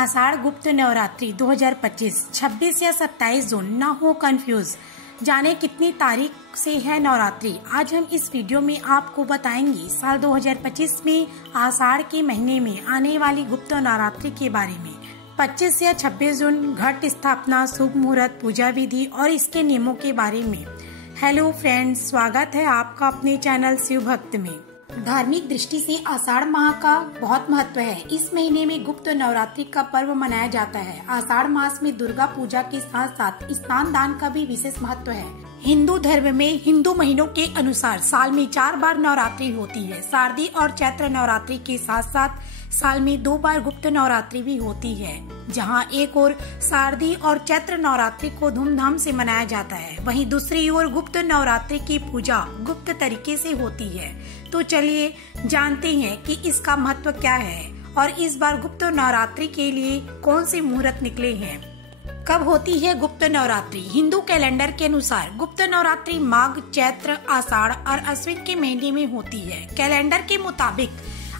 आषाढ़ गुप्त नवरात्रि 2025 26 या 27 जून। ना हो कंफ्यूज, जाने कितनी तारीख से है नवरात्रि। आज हम इस वीडियो में आपको बताएंगे साल 2025 में आषाढ़ के महीने में आने वाली गुप्त नवरात्रि के बारे में। 25 या 26 जून घट स्थापना, शुभ मुहूर्त, पूजा विधि और इसके नियमों के बारे में। हेलो फ्रेंड्स, स्वागत है आपका अपने चैनल शिव भक्त में। धार्मिक दृष्टि से आषाढ़ माह का बहुत महत्व है। इस महीने में गुप्त नवरात्रि का पर्व मनाया जाता है। आषाढ़ मास में दुर्गा पूजा के साथ साथ स्नान दान का भी विशेष महत्व है। हिंदू धर्म में हिंदू महीनों के अनुसार साल में 4 बार नवरात्रि होती है। शारदीय और चैत्र नवरात्रि के साथ साथ साल में 2 बार गुप्त नवरात्रि भी होती है। जहां एक ओर शारदीय और चैत्र नवरात्रि को धूमधाम से मनाया जाता है, वहीं दूसरी ओर गुप्त नवरात्रि की पूजा गुप्त तरीके से होती है। तो चलिए जानते हैं कि इसका महत्व क्या है और इस बार गुप्त नवरात्रि के लिए कौन से मुहूर्त निकले हैं। कब होती है गुप्त नवरात्रि? हिंदू कैलेंडर के अनुसार गुप्त नवरात्रि माघ, चैत्र, आषाढ़ और अश्विन के महीने में होती है। कैलेंडर के मुताबिक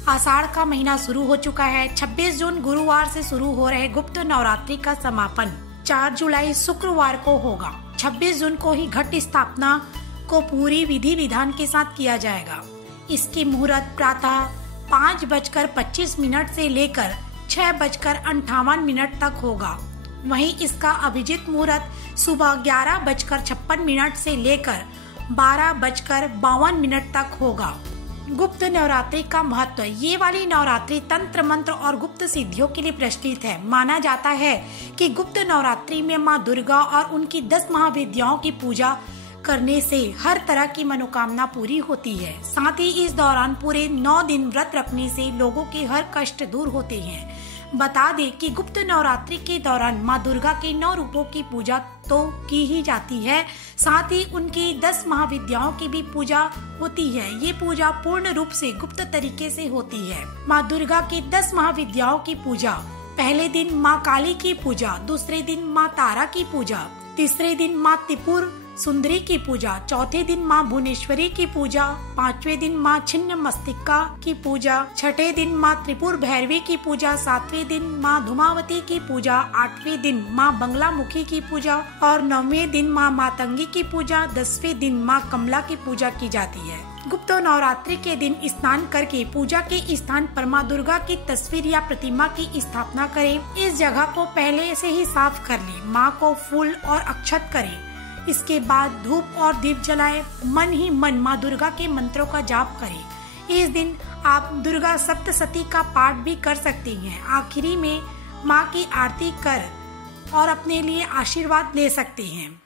आषाढ़ का महीना शुरू हो चुका है। 26 जून गुरुवार से शुरू हो रहे गुप्त नवरात्रि का समापन 4 जुलाई शुक्रवार को होगा। 26 जून को ही घट स्थापना को पूरी विधि विधान के साथ किया जाएगा। इसकी मुहूर्त प्रातः 5:25 से लेकर 6:58 तक होगा। वहीं इसका अभिजीत मुहूर्त सुबह 11:56 से लेकर 12:52 तक होगा। गुप्त नवरात्रि का महत्व। ये वाली नवरात्रि तंत्र मंत्र और गुप्त सिद्धियों के लिए प्रचलित है। माना जाता है कि गुप्त नवरात्रि में माँ दुर्गा और उनकी 10 महाविद्याओं की पूजा करने से हर तरह की मनोकामना पूरी होती है। साथ ही इस दौरान पूरे 9 दिन व्रत रखने से लोगों के हर कष्ट दूर होते हैं। बता दें कि गुप्त नवरात्रि के दौरान माँ दुर्गा के 9 रूपों की पूजा तो की ही जाती है, साथ ही उनकी 10 महाविद्याओं की भी पूजा होती है। ये पूजा पूर्ण रूप से गुप्त तरीके से होती है। माँ दुर्गा की 10 महाविद्याओं की पूजा। पहले दिन माँ काली की पूजा, दूसरे दिन माँ तारा की पूजा, तीसरे दिन माँ त्रिपुर सुंदरी की पूजा, चौथे दिन माँ भुवनेश्वरी की पूजा, 5वें दिन माँ छिन्न मस्तिका की पूजा, 6ठे दिन माँ त्रिपुर भैरवी की पूजा, 7वें दिन माँ धूमावती की पूजा, 8वें दिन माँ बंगलामुखी की पूजा और 9वें दिन माँ मातंगी की पूजा, 10वें दिन माँ कमला की पूजा की जाती है। गुप्त नवरात्रि के दिन स्नान करके पूजा के स्थान पर माँ दुर्गा की तस्वीर या प्रतिमा की स्थापना करें। इस जगह को पहले से ही साफ कर लें। माँ को फूल और अक्षत करें। इसके बाद धूप और दीप जलाएं। मन ही मन माँ दुर्गा के मंत्रों का जाप करें। इस दिन आप दुर्गा सप्तशती का पाठ भी कर सकती हैं। आखिरी में माँ की आरती कर और अपने लिए आशीर्वाद ले सकते हैं।